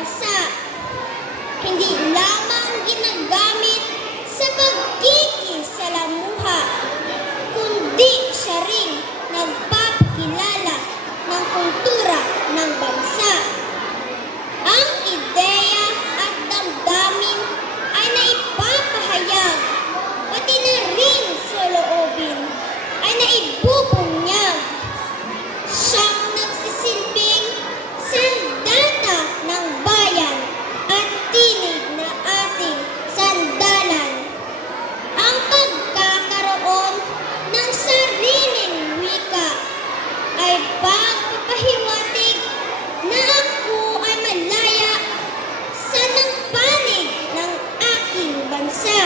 bansa. Hindi lamang ginagamit sa pagkikisalamuha, kundi siya rin nagpapakilala ng kultura ng bansa. Ang ideya at damdamin ay naipapahayag, pati na rin sa loobin ay naibubunyag. Siyang nagsisilbing sandata ng bayan at tinig na ating sandalan. Ang pagkakaroon ng sariling wika ay pagpapahiwatig na ako ay malaya sa nagpanig ng aking bansa.